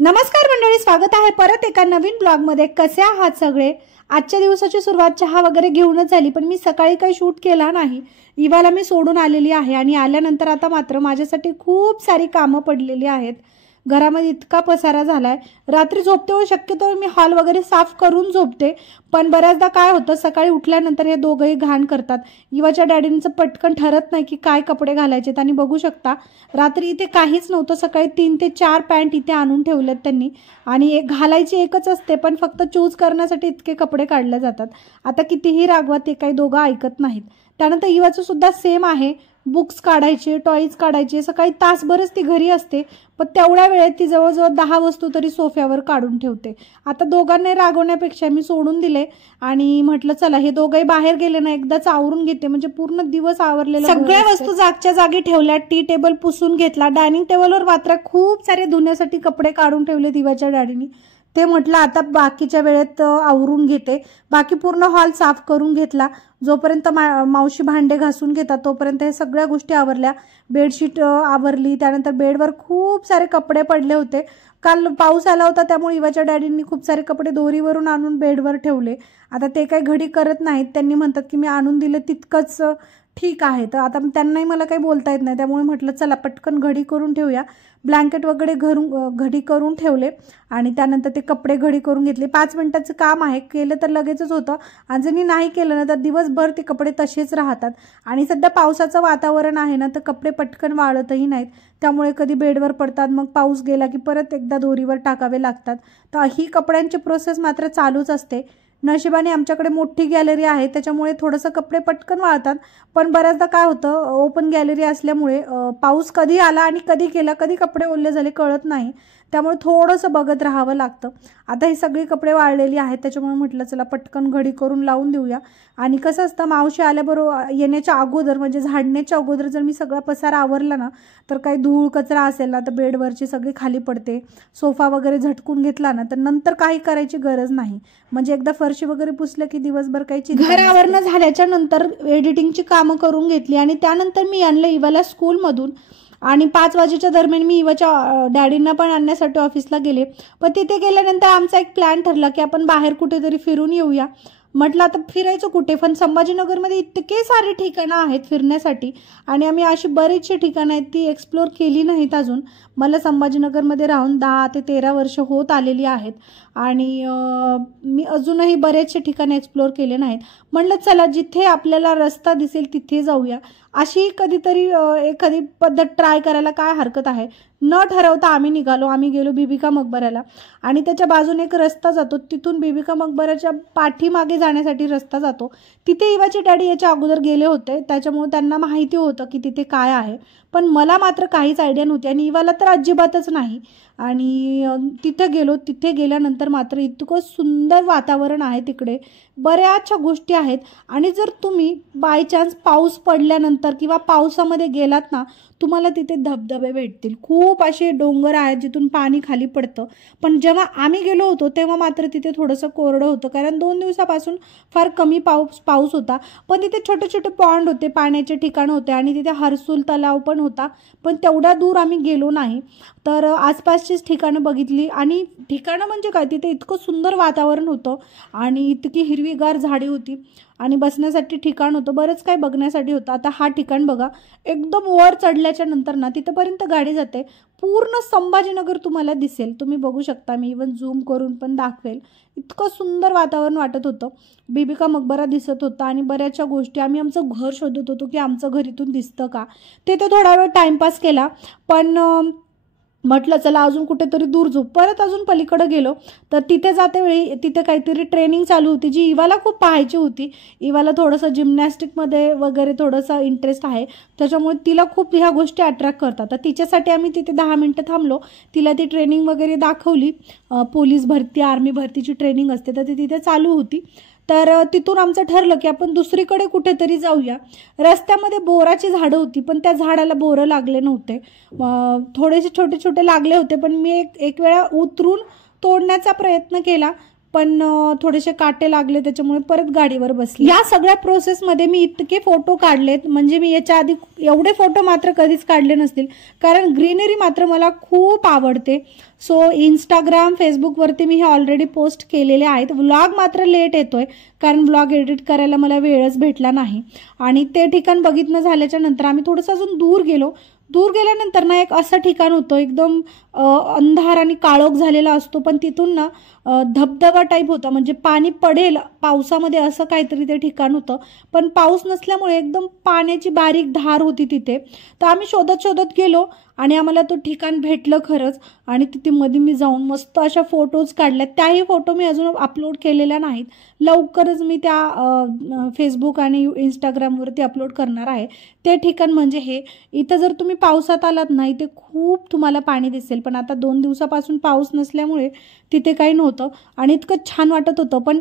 नमस्कार मंडळी, स्वागत आहे परत एका नवीन ब्लॉगमध्ये। कसे आहात सगळे? आजच्या दिवसाची सुरुवात चहा वगैरे घेऊनच झाली, पण मी सकाळी काही शूट केला नाही। इवाला मी सोडून आलेली आहे आणि आल्यानंतर आता मात्र माझ्यासाठी खूप सारी कामं पडलेली आहेत। घरामध्ये इतका पसारा झालाय। रात्री झोपते शक्यतो मी हॉल वगैरे साफ करून झोपते, पण बऱ्याचदा काय होतं सकाळी उठल्यानंतर हे दोघंही घाण करतात। इवाच्या डॅडींचं पटकन ठरत नाही की काय कपडे घालायचे। त्यांनी बघू शकता रात्री इथे काहीच नव्हतं, सकाळी 3 ते 4 पॅन्ट इथे आणून ठेवलेत त्यांनी आणि एक घालायची एकच असते, पण फक्त चूज करण्यासाठी इतके कपडे काढले जातात। आता कितीही रागवा ते काही दोघं ऐकत नाहीत। त्यानंतर इवाचं सुद्धा सेम आहे, बुक्स काढायचे, टॉयज काढायचे। सकाळी तासभरच ती घरी असते, पण तेवढ्या वेळेत ती जवळजवळ 10 वस्तू तरी सोफ्यावर काढून ठेवते। आता दोघांना रागवण्यापेक्षा मी सोडून दिले आणि म्हटलं चला हे दोघंही बाहेर गेले ना एकदाच आवरून घेते, म्हणजे पूर्ण दिवस आवरलेला। सगळ्या वस्तू जागच्या जागी ठेवल्या, टी टेबल पुसून घेतला। डायनिंग टेबलवर मात्र खूप सारे धुण्यासाठी कपडे काढून ठेवले दिवाच्या डॅडीनी। ते म्हटलं आता बाकीच्या वेळेत आवरून घेते। बाकी पूर्ण हॉल साफ करून घेतला। जोपर्यंत मावशी भांडे घासून घेतात तोपर्यंत हे सगळ्या गोष्टी आवरल्या। बेडशीट आवरली, त्यानंतर बेडवर खूप सारे कपडे पडले होते। काल पाऊस आला होता त्यामुळे इवाच्या डॅडींनी खूप सारे कपडे दोरीवरून आणून बेडवर ठेवले। आता ते काही घडी करत नाहीत, त्यांनी म्हणतात की मी आणून दिले तितकंच ठीक आहे। तर आता त्यांनाही मला काही बोलता येत नाही, त्यामुळे म्हटलं चला पटकन घडी करून ठेवूया। ब्लँकेट वगैरे घडी करून ठेवले आणि त्यानंतर ते कपडे घडी करून घेतले। 5 मिनिटाचं काम आहे, केलं तर लगेचच होतं। आणि जर नाही केलं ना तर दिवसभर ते कपडे तसेच राहतात आणि सध्या पावसाचं वातावरण आहे ना, तर कपडे पटकन वाळतही नाहीत, त्यामुळे कधी बेडवर पडतात, मग पाऊस गेला की परत एकदा दोरीवर टाकावे लागतात। तर ही कपड्यांची प्रोसेस मात्र चालूच असते। नशिबाने आमच्याकडे मोठी गॅलरी आहे, त्याच्यामुळे थोडंसं कपडे पटकन वाळतात, पण बऱ्याचदा काय होतं ओपन गॅलरी असल्यामुळे पाऊस कधी आला आणि कधी गेला, कधी कपडे ओले झाले कळत नाही, त्यामुळे थोडंसं बघत राहावं लागतं। आता ही सगळी कपडे वाळलेली आहेत, त्याच्यामुळे म्हटलं चला पटकन घडी करून लावून देऊया। आणि कसं असतं मावशी आल्याबरोबर येण्याच्या अगोदर म्हणजे झाडण्याच्या अगोदर जर मी सगळा पसारा आवरला ना, तर काही धूळ कचरा असेल ना तर बेडवरची सगळी खाली पडते। सोफा वगैरे झटकून घेतला ना तर नंतर काही करायची गरज नाही, म्हणजे एकदा फरशी वगैरे पुसलं की दिवसभर काही चिंता नसते। घर आवरणं झाल्याच्या नंतर एडिटिंगची कामं करून घेतली आणि त्यानंतर मी आणलं इवाला स्कूलमधून आणि 5 वाजेच्या दरम्यान मी इवाच्या डॅडींना पण आणण्यासाठी ऑफिसला गेले। पण तिथे गेल्यानंतर आमचा एक प्लॅन ठरला की आपण बाहेर कुठेतरी फिरून येऊया। म्हटलं आता फिरायचं कुठे, पण संभाजीनगरमध्ये इतके सारे ठिकाणं आहेत फिरण्यासाठी आणि आम्ही अशी बरीचशी ठिकाणं आहेत ती एक्सप्लोर केली नाहीत अजून। मला संभाजीनगरमध्ये राहून 10 ते 13 वर्ष होत आलेली आहेत आणि मी अजूनही बरेचसे ठिकाणं एक्सप्लोर केले नाहीत। म्हटलं चला जिथे आपल्याला रस्ता दिसेल तिथे जाऊया, अशी कधीतरी एखादी पद्धत ट्राय करायला काय हरकत आहे। न ठरवता आम्ही निघालो। आम्ही गेलो बीबी का मकबऱ्याला आणि त्याच्या बाजूने एक रस्ता जातो, तिथून बीबी का मकबऱ्याच्या पाठीमागे जाण्यासाठी रस्ता जातो। तिथे इवाचे डॅडी याच्या अगोदर गेले होते, त्याच्यामुळे त्यांना माहिती होतं की तिथे काय आहे, पण मला मात्र काहीच आयडिया नव्हती आणि इवाला तर अजिबातच नाही। आणि तिथे गेलो, तिथे गेल्यानंतर मात्र इतकं सुंदर वातावरण आहे, तिकडे बऱ्याचशा गोष्टी आहेत आणि जर तुम्ही बाय चान्स पाऊस पडल्यानंतर किंवा पावसामध्ये गेलात ना, तुम्हाला तिथे धबधबे भेटतील। खूप असे डोंगर आहेत जिथून पाणी खाली पडतं, पण जेव्हा आम्ही गेलो होतो तेव्हा मात्र तिथे थोडंसं कोरडं होतं, कारण 2 दिवसापासून फार कमी पाऊस होता। पण तिथे छोटे छोटे पॉन्ड होते, पाण्याचे ठिकाण होते आणि तिथे हर्सूल तलाव पण होता, पण तेवढ्या दूर आम्ही गेलो नाही। तर आसपासचीच ठिकाणं बघितली आणि ठिकाणं म्हणजे काय, तिथे इतकं सुंदर वातावरण होतं आणि इतकी हिरवीगार झाडी होती आणि बसण्यासाठी ठिकाण होतं, बरंच काही बघण्यासाठी होतं। आता हा ठिकाण बघा, एकदम वर चढल्याच्या नंतर ना तिथपर्यंत गाडी जाते, पूर्ण संभाजीनगर तुम्हाला दिसेल, तुम्ही बघू शकता। मी इवन झूम करून पण दाखवेल, इतकं सुंदर वातावरण वाटत होतं। बीबी का मकबरा दिसत होता आणि बऱ्याचशा गोष्टी। आम्ही आमचं घर शोधत होतो की आमचं घर इथून दिसतं का। तिथे थोडा वेळ टाइमपास केला, पण म्हटलं चला अजून कुठेतरी दूर जाऊ। परत अजून पलीकडे गेलो तर तिथे जाते वेळी तिथे काहीतरी ट्रेनिंग चालू होती जी इवाला खूप पाहायची होती। इवाला थोडंसं जिम्नॅस्टिकमध्ये वगैरे थोडंसं इंटरेस्ट आहे, त्याच्यामुळे तिला खूप ह्या गोष्टी अट्रॅक्ट करतात। तर तिच्यासाठी आम्ही तिथे 10 मिनिटं थांबलो, तिला ती ट्रेनिंग वगैरे दाखवली। पोलीस भरती, आर्मी भरतीची ट्रेनिंग असते तर ती तिथे चालू होती। तर तिथून आमचं ठरलं की आपण दुसरीकडे कुठेतरी जाऊया। रस्त्यामध्ये बोराची झाडं होती, पण त्या झाडाला बोरं लागले नव्हते, थोडेसे छोटे छोटे लागले होते, पण मी एक वेळा उतरून तोडण्याचा प्रयत्न केला, पण थोडेसे काटे लागले, त्याच्यामुळे परत गाडीवर बसले. या सगळ्या प्रोसेसमध्ये मी इतके फोटो काढलेत, म्हणजे मी याच्या आधी एवढे फोटो मात्र कधीच काढले नसतील, कारण ग्रीनरी मात्र मला खूप आवडते. सो इंस्टाग्राम, फेसबुकवरती मी हे ऑलरेडी पोस्ट केलेले आहेत. व्लॉग मात्र लेट येतोय, कारण व्लॉग एडिट करायला मला वेळच भेटला नाही. आणि ते ठिकाण बघितलं झाल्याच्या नंतर आम्ही थोडंसं अजून दूर गेलो. दूर गेल्यानंतर ना एक असं ठिकाण होतं, एकदम अंधार आणि काळोख झालेला असतो, पण तिथून ना धबधबा टाईप होता, म्हणजे पाणी पडेल पावसामध्ये असं काहीतरी ते ठिकाण होतं. पण पाऊस नसल्यामुळे एकदम पाण्याची बारीक धार होती तिथे. तर आम्ही शोधत शोधत गेलो आणि आम्हाला तो ठिकाण भेटलं खरंच. आणि तिथे मध्ये मी जाऊन मस्त अशा फोटोज काढल्या. त्याही फोटो मी अजून अपलोड केलेल्या नाहीत. लवकरच मी त्या फेसबुक आणि इंस्टाग्रामवरती अपलोड करणार आहे. ते ठिकाण म्हणजे हे. इथं जर तुम्ही पावसात आलात ना, इथे खूप तुम्हाला पाणी दिसेल, पण आता 2 दिवसापासून पाऊस नसल्यामुळे तिथे काही नव्हतं आणि इतकं छान वाटत होतं. पण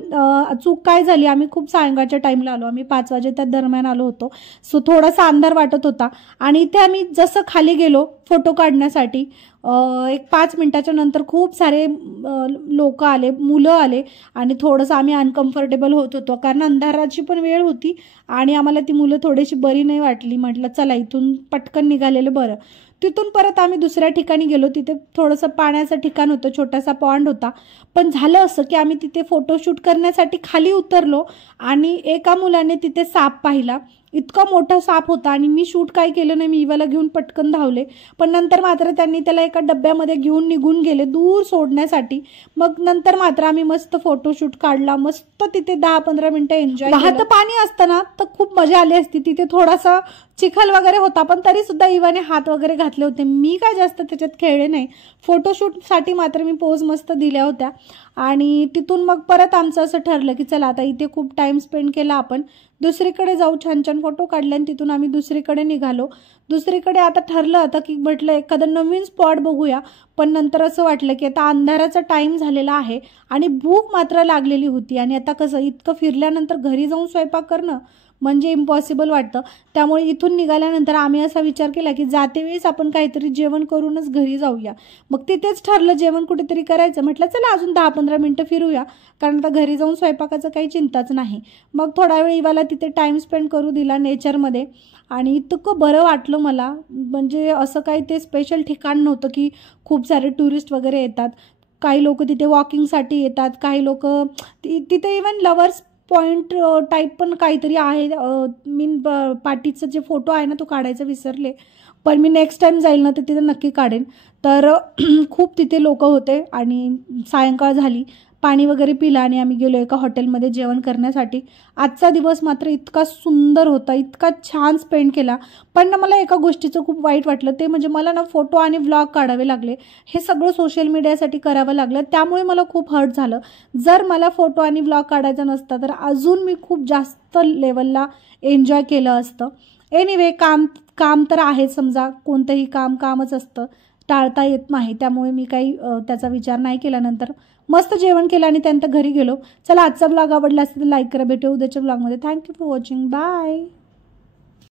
चूक काय झाली, आम्ही खूप सायंकाळच्या टाईमला आलो. आम्ही 5 वाजेच्या दरम्यान आलो होतो. सो थोडासा अंधार वाटत होता. आणि इथे आम्ही जसं खाली गेलो फोटो काढण्यासाठी, एक 5 मिनिटाच्या नंतर खूप सारे लोक आले, मुलं आले आणि थोडंसं आम्ही अनकम्फर्टेबल होत होतो, कारण अंधाराची पण वेळ होती आणि आम्हाला ती मुलं थोडीशी बरी नाही वाटली. म्हटलं चला इथून पटकन निघालेलं बरं. तिथून परत आम्ही दुसऱ्या ठिकाणी गेलो. तिथे थोडंसं पाण्याचं ठिकाण होतं, छोटासा पॉन्ड होता. पण झालं असं की आम्ही तिथे फोटोशूट करण्यासाठी खाली उतरलो आणि एका मुलाने तिथे साप पाहिला. इतका मोठा साप होता आणि मी शूट काय केलं नाही, मी इवाला घेऊन पटकन धावले. पण नंतर मात्र त्यांनी त्याला एका डब्यामध्ये घेऊन निघून गेले दूर सोडण्यासाठी. मग नंतर मात्र आम्ही मस्त फोटोशूट काढला, मस्त तिथे 10-15 मिनिटं एन्जॉय केलं. वाहतं पाणी असताना तर खूप मजा आली असती. तिथे थोडासा चिखल वगैरे होता, पण तरी सुद्धा इवाने हात वगैरे घातले होते. मी काय जास्त त्याच्यात खेळले नाही. फोटोशूटसाठी मात्र मी पोज मस्त दिल्या होत्या. आणि तिथून मग परत आमचं असं ठरलं की चला आता इथे खूप टाइम स्पेंड केला, आपण दुसरीकडे जाऊ. छान छान फोटो काढले आणि तिथून आम्ही दुसरीकडे निघालो. दुसरीकडे आता ठरलं आता की म्हटलं एखादं नवीन स्पॉट बघूया. पण नंतर असं वाटलं की आता अंधाराचा टाईम झालेला आहे आणि भूक मात्र लागलेली होती. आणि आता कसं इतकं फिरल्यानंतर घरी जाऊन स्वयंपाक करणं म्हणजे इम्पॉसिबल वाटतं. त्यामुळे इथून निघाल्यानंतर आम्ही असा विचार केला की जाते वेळेस आपण काहीतरी जेवण करूनच घरी जाऊया. मग तिथेच ठरलं जेवण कुठेतरी करायचं. म्हटलं चला अजून 10-15 मिनिटं फिरूया, कारण आता घरी जाऊन स्वयंपाकाचं काही चिंताच नाही. मग थोडा वेळ इवाला तिथे टाईम स्पेंड करू दिला नेचरमध्ये आणि इतकं बरं वाटलं मला. म्हणजे असं काही ते स्पेशल ठिकाण नव्हतं की खूप सारे टुरिस्ट वगैरे येतात. काही लोक तिथे वॉकिंगसाठी येतात, काही लोक तिथे इवन लवर्स पॉइंट टाईप पण काहीतरी आहे. पाठीचं जे फोटो आहे ना तो काढायचा विसरले, पण मी नेक्स्ट टाइम जाईल ना तर तिथे नक्की काढेन. तर खूप तिथे लोक होते आणि सायंकाळ झाली. पाणी वगैरे पिलं आणि आम्ही गेलो एका हॉटेलमध्ये जेवण करण्यासाठी. आजचा दिवस मात्र इतका सुंदर होता, इतका छान स्पेंड केला. पण ना मला एका गोष्टीचं खूप वाईट वाटलं, ते म्हणजे मला ना फोटो आणि व्लॉग काढावे लागले. हे सगळं सोशल मीडियासाठी करावं लागलं, त्यामुळे मला खूप हर्ट झालं. जर मला फोटो आणि व्लॉग काढायचा नसता तर अजून मी खूप जास्त लेवलला एन्जॉय केलं असतं. एनिवे काम तर आहे, समजा कोणतंही कामच असतं, टाळता येत नाही. त्यामुळे मी काही त्याचा विचार नाही केला. नंतर मस्त जेवण केलं आणि त्यानंतर घरी गेलो. चला आजचा ब्लॉग आवडला असेल तर लाईक करा. भेटू उद्याच्या ब्लॉगमध्ये. Thank you for watching. बाय.